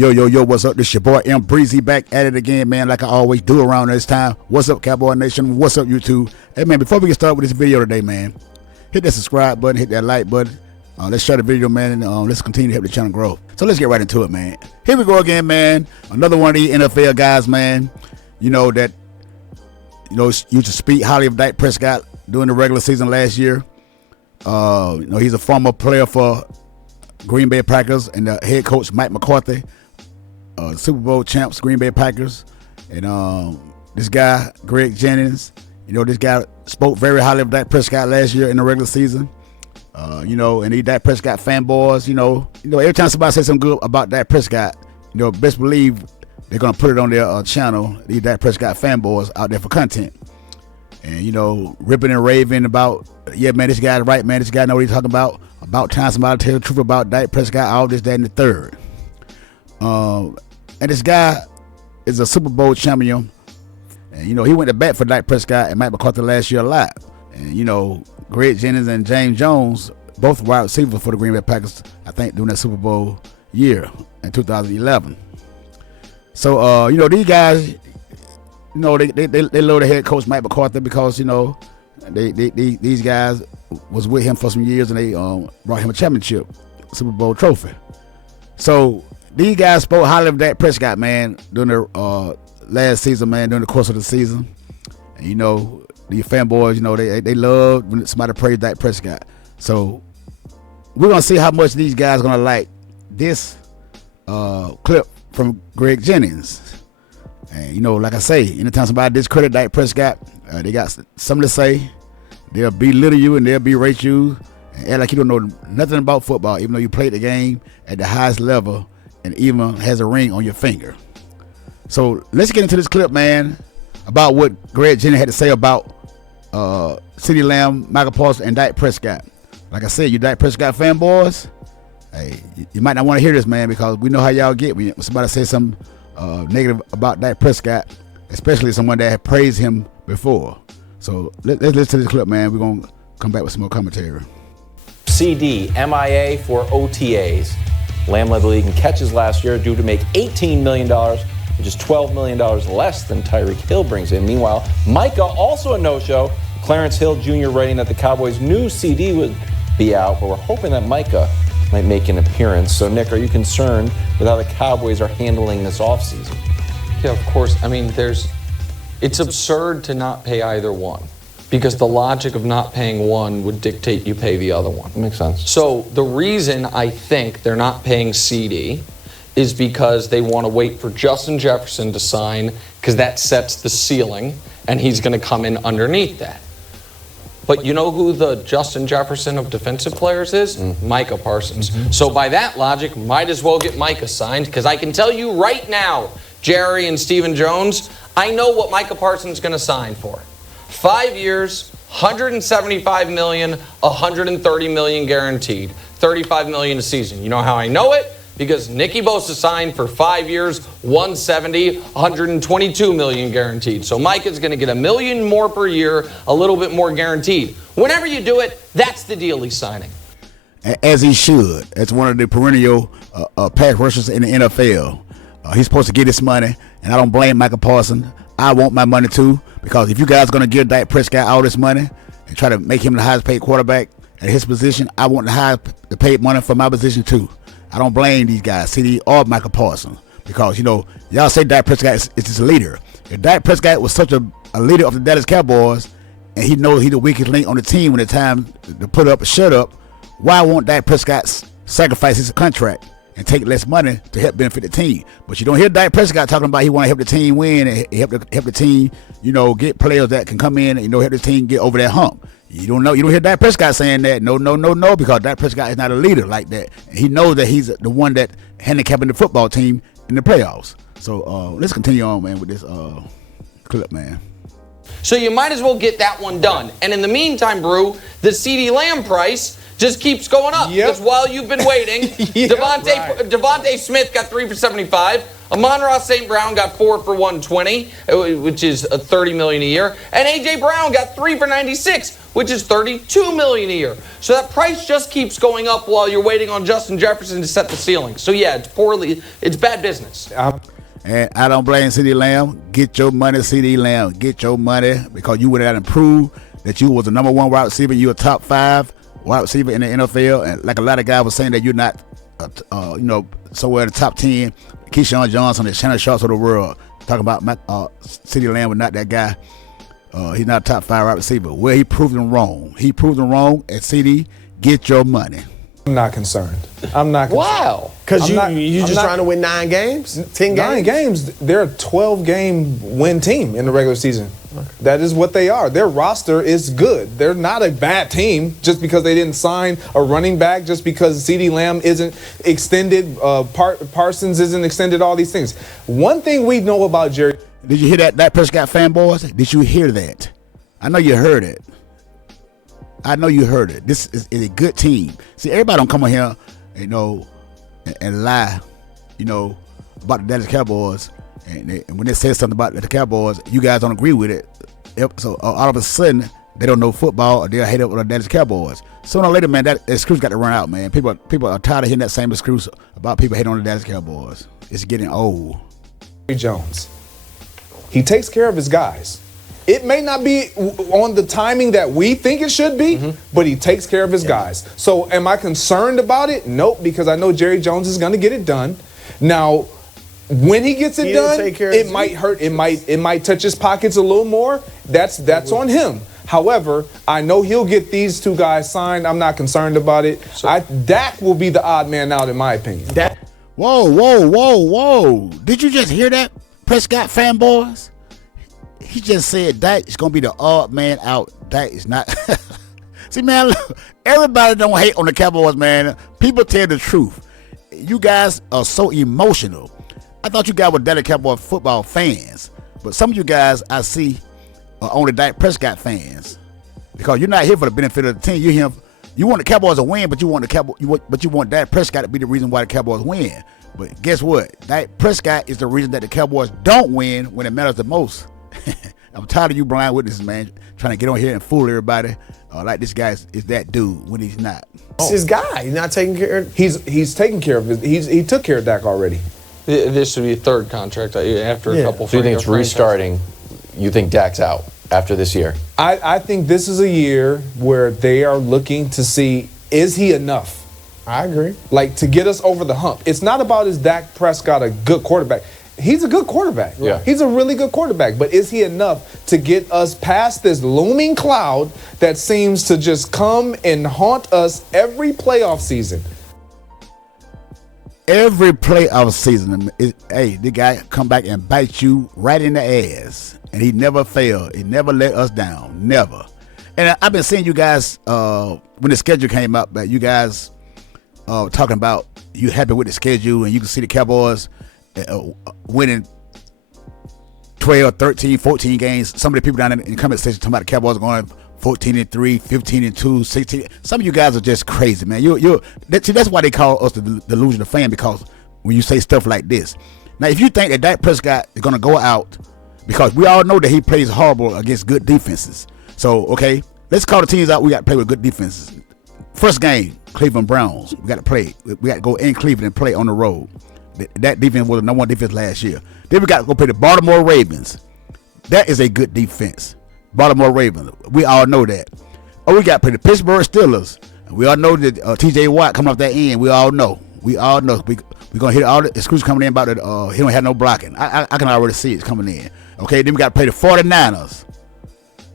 Yo, what's up? This your boy M Breezy back at it again, man, like I always do around this time. What's up, Cowboy Nation? What's up, YouTube? Hey, man, before we get started with this video today, man, hit that subscribe button, hit that like button. Let's share the video, man, and let's continue to help the channel grow. So let's get right into it, man. Here we go again, man. Another one of these NFL guys, man, that used to speak highly of Dak Prescott during the regular season last year. He's a former player for Green Bay Packers and the head coach Mike McCarthy, Super Bowl champs Green Bay Packers. And this guy, Greg Jennings, this guy spoke very highly of Dak Prescott last year in the regular season. And these Dak Prescott fanboys, every time somebody says something good about Dak Prescott, best believe they're gonna put it on their channel. These Dak Prescott fanboys out there for content, and ripping and raving about, yeah, man, this guy's right, man, this guy know what he's talking about. About time somebody tell the truth about Dak Prescott, all this, that, and the third. And this guy is a Super Bowl champion, and he went to bat for Dak Prescott and Mike McCarthy last year a lot. And Greg Jennings and James Jones, both wide receivers for the Green Bay Packers, I think, during that Super Bowl year in 2011. So, these guys, they love the head coach Mike McCarthy because, these guys was with him for some years and they brought him a championship, Super Bowl trophy. So these guys spoke highly of Dak Prescott, man, during the last season, man, during the course of the season. And, the fanboys, they love when somebody praise Dak Prescott. So we're going to see how much these guys are going to like this clip from Greg Jennings. And, like I say, anytime somebody discredit Dak Prescott, they got something to say. They'll belittle you and they'll berate you and act like you don't know nothing about football, even though you played the game at the highest level and even has a ring on your finger. So let's get into this clip, man, about what Greg Jennings had to say about CeeDee Lamb, Michael Parsons, and Dak Prescott. Like I said, you Dak Prescott fanboys, hey, you might not want to hear this, man, because we know how y'all get when somebody says something negative about Dak Prescott, especially someone that had praised him before. So let's listen to this clip, man. We're going to come back with some more commentary. CD, MIA for OTAs. Lamb led the league in catches last year due to make $18 million, which is $12 million less than Tyreek Hill brings in. Meanwhile, Micah, also a no-show. Clarence Hill Jr. writing that the Cowboys knew CD would be out, but we're hoping that Micah might make an appearance. So, Nick, are you concerned with how the Cowboys are handling this offseason? Yeah, of course. I mean, it's absurd to not pay either one, because the logic of not paying one would dictate you pay the other one. Makes sense. So the reason I think they're not paying CD is because they want to wait for Justin Jefferson to sign, because that sets the ceiling, and he's going to come in underneath that. But you know who the Justin Jefferson of defensive players is? Mm-hmm. Micah Parsons. Mm-hmm. So by that logic, might as well get Micah signed, because I can tell you right now, Jerry and Stephen Jones, I know what Micah Parsons is going to sign for. 5 years, $175 million, $130 million guaranteed, $35 million a season. You know how I know it? Because Nicky Bosa signed for 5 years, $170, $122 million guaranteed. So Micah's going to get $1 million more per year, a little bit more guaranteed. Whenever you do it, that's the deal he's signing. As he should. As one of the perennial pass rushers in the NFL. He's supposed to get his money, and I don't blame Michael Parsons. I want my money too, because if you guys are going to give Dak Prescott all this money and try to make him the highest paid quarterback at his position, I want the paid money for my position too. I don't blame these guys, CD or Michael Parsons, because y'all say Dak Prescott is just a leader. If Dak Prescott was such a leader of the Dallas Cowboys, and he knows he's the weakest link on the team when it's time to put up or shut up, why won't Dak Prescott sacrifice his contract and take less money to help benefit the team? But you don't hear Dak Prescott talking about he want to help the team win and help the team, get players that can come in and help the team get over that hump. You don't hear Dak Prescott saying that. No, because Dak Prescott is not a leader like that. And he knows that he's the one that handicapping the football team in the playoffs. So let's continue on, man, with this clip, man. So you might as well get that one done. And in the meantime, Brew, the CeeDee Lamb price just keeps going up. Yep. Because while you've been waiting, Devontae Smith got 3 for 75. Amon-Ra St. Brown got 4 for 120, which is $30 million a year. And A.J. Brown got 3 for 96, which is $32 million a year. So that price just keeps going up while you're waiting on Justin Jefferson to set the ceiling. So yeah, it's bad business. And I don't blame CeeDee Lamb. Get your money, CeeDee Lamb. Get your money, because you went out and proved that you was the number 1 wide receiver. You a top 5 wide receiver in the NFL. And like a lot of guys were saying that you're not, somewhere in the top 10. Keyshawn Johnson, the Shannon Sharps of the world, talking about CeeDee Lamb was not that guy. He's not a top 5 wide receiver. Well, he proved them wrong. He proved them wrong. And CeeDee, get your money. I'm not concerned. I'm not concerned. Wow. Because you just trying to win 9 games? 10 games? 9 games. They're a 12-game win team in the regular season. Okay. That is what they are. Their roster is good. They're not a bad team just because they didn't sign a running back, just because CeeDee Lamb isn't extended, Parsons isn't extended, all these things. One thing we know about Jerry. Did you hear that, Dak Prescott fanboys? Did you hear that? I know you heard it. This is a good team. See, everybody don't come on here, and lie, about the Dallas Cowboys. And when they say something about the Cowboys, you guys don't agree with it. So all of a sudden, they don't know football, or they'll hate up on the Dallas Cowboys. Sooner or later, man, that excuse got to run out, man. People are tired of hearing that same excuse about people hating on the Dallas Cowboys. It's getting old. Jones, he takes care of his guys. It may not be on the timing that we think it should be, but he takes care of his guys. So am I concerned about it? Nope, because I know Jerry Jones is going to get it done. Now, when he gets it done, it might hurt. It might touch his pockets a little more. That's on him. However, I know he'll get these 2 guys signed. I'm not concerned about it. Dak will be the odd man out, in my opinion. Whoa. Did you just hear that, Prescott fanboys? He just said Dak is going to be the odd man out. Dak is not. See, man, look, everybody don't hate on the Cowboys, man. People tell the truth. You guys are so emotional. I thought you guys were Dallas Cowboy football fans. But some of you guys I see are only Dak Prescott fans. Because you're not here for the benefit of the team. You're here. You want the Cowboys to win, but you want Dak Prescott to be the reason why the Cowboys win. But guess what? Dak Prescott is the reason that the Cowboys don't win when it matters the most. I'm tired of you blind witnesses, man, trying to get on here and fool everybody like this guy is that dude when he's not. It's his guy. He's not taking care of. He's taking care of his. He took care of Dak already. This would be a 3rd contract after a couple. So you think it's restarting? You think Dak's out after this year? I think this is a year where they are looking to see, is he enough? I agree. Like, to get us over the hump. It's not about, is Dak Prescott a good quarterback? He's a good quarterback. Yeah. He's a really good quarterback. But is he enough to get us past this looming cloud that seems to just come and haunt us every playoff season? Every playoff season, the guy come back and bite you right in the ass. And he never failed. He never let us down. Never. And I've been seeing you guys, when the schedule came up, that you guys talking about you happy with the schedule, and you can see the Cowboys winning 12, 13, 14 games. Some of the people down in the comment section talking about the Cowboys going 14-3, 15-2, 16. Some of you guys are just crazy, man. That's why they call us the delusional fan, because when you say stuff like this. Now, if you think that Dak Prescott is going to go out, because we all know that he plays horrible against good defenses. So, okay, let's call the teams out. We got to play with good defenses. First game, Cleveland Browns. We got to play. We got to go in Cleveland and play on the road. That defense was the number 1 defense last year. Then we got to go play the Baltimore Ravens. That is a good defense. Baltimore Ravens. We all know that. Oh, we got to play the Pittsburgh Steelers. We all know that T.J. Watt coming off that end. We all know. We're going to hit all the excuses coming in about that he don't have no blocking. I can already see it's coming in. Okay, then we got to play the 49ers.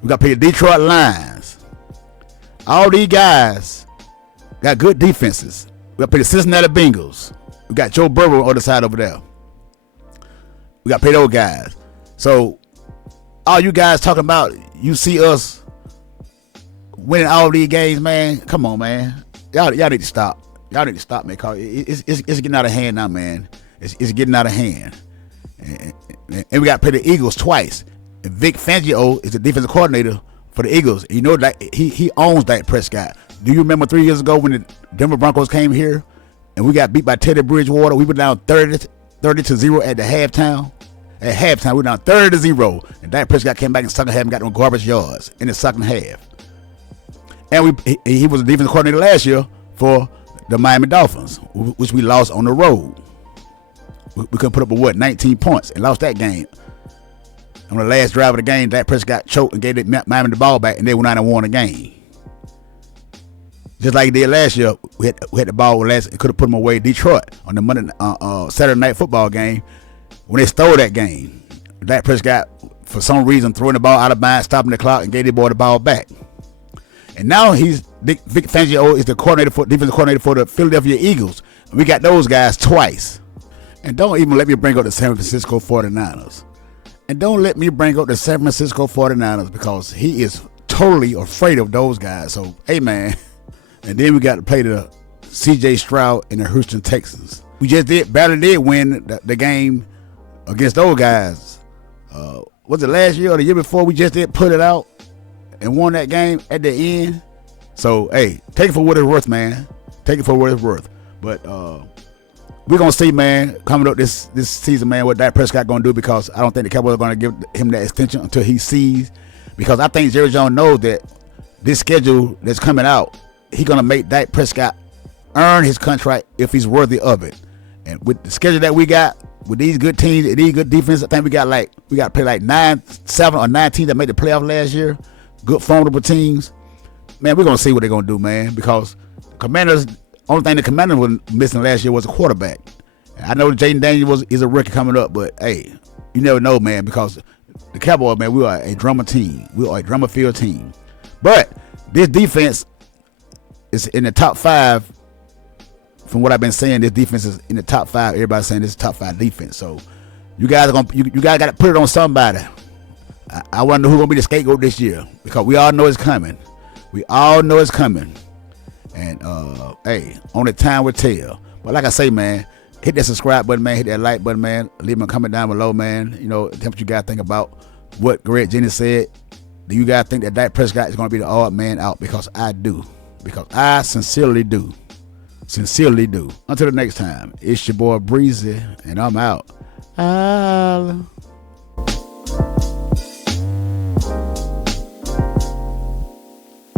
We got to play the Detroit Lions. All these guys got good defenses. We got to play the Cincinnati Bengals. We got Joe Burrow on the other side over there. We got to play those guys. So, all you guys talking about, you see us winning all these games, man. Come on, man. Y'all need to stop. Y'all need to stop, man. Cause it's getting out of hand now, man. It's getting out of hand. And we got to play the Eagles twice. And Vic Fangio is the defensive coordinator for the Eagles. You know that he owns Dak Prescott. Do you remember 3 years ago when the Denver Broncos came here and we got beat by Teddy Bridgewater? We were down 30-0 at the halftime. At halftime, we were down 30-0. And Dak Prescott came back in the second half and got no garbage yards in the second half. And he was the defensive coordinator last year for the Miami Dolphins, which we lost on the road. We couldn't put up 19 points and lost that game. On the last drive of the game, Dak Prescott choked and gave Miami the ball back, and they went out and won the game. Just like he did last year, we had the ball last and could have put them away. Detroit on the Saturday night football game when they stole that game. Dak Prescott, for some reason, throwing the ball out of bounds, stopping the clock, and gave the boy the ball back. And now Vic Fangio is the defensive coordinator for the Philadelphia Eagles. And we got those guys twice. And don't even let me bring up the San Francisco 49ers. And don't let me bring up the San Francisco 49ers because he is totally afraid of those guys. So, hey, man. And then we got to play the C.J. Stroud and the Houston Texans. We just barely did win the game against those guys. Was it last year or the year before? We just did put it out and won that game at the end. So, hey, take it for what it's worth, man. Take it for what it's worth. But we're going to see, man, coming up this season, man, what Dak Prescott going to do because I don't think the Cowboys are going to give him that extension until he sees. Because I think Jerry Jones knows that this schedule that's coming out, he's going to make Dak Prescott earn his contract if he's worthy of it. And with the schedule that we got, with these good teams and these good defense, I think we got to play like 7 or 9 teams that made the playoff last year. Good formidable teams. Man, we're going to see what they're going to do, man, because the Commanders, only thing the Commanders was missing last year was a quarterback. I know Jaden Daniels is a rookie coming up, but hey, you never know, man, because the Cowboys, man, we are a drama team. We are a drama-filled team. But this defense is in the top 5. From what I've been saying, this defense is in the top 5. Everybody's saying this is top 5 defense. So you guys got to put it on somebody. I want to know who's going to be the scapegoat this year because we all know it's coming. We all know it's coming. And, hey, only time will tell. But like I say, man, hit that subscribe button, man. Hit that like button, man. Leave me a comment down below, man. You know, tell me what you guys think about what Greg Jennings said. Do you guys think that Dak Prescott is going to be the odd man out? Because I do. Because I sincerely do. Sincerely do. Until the next time, it's your boy Breezy, and I'm out.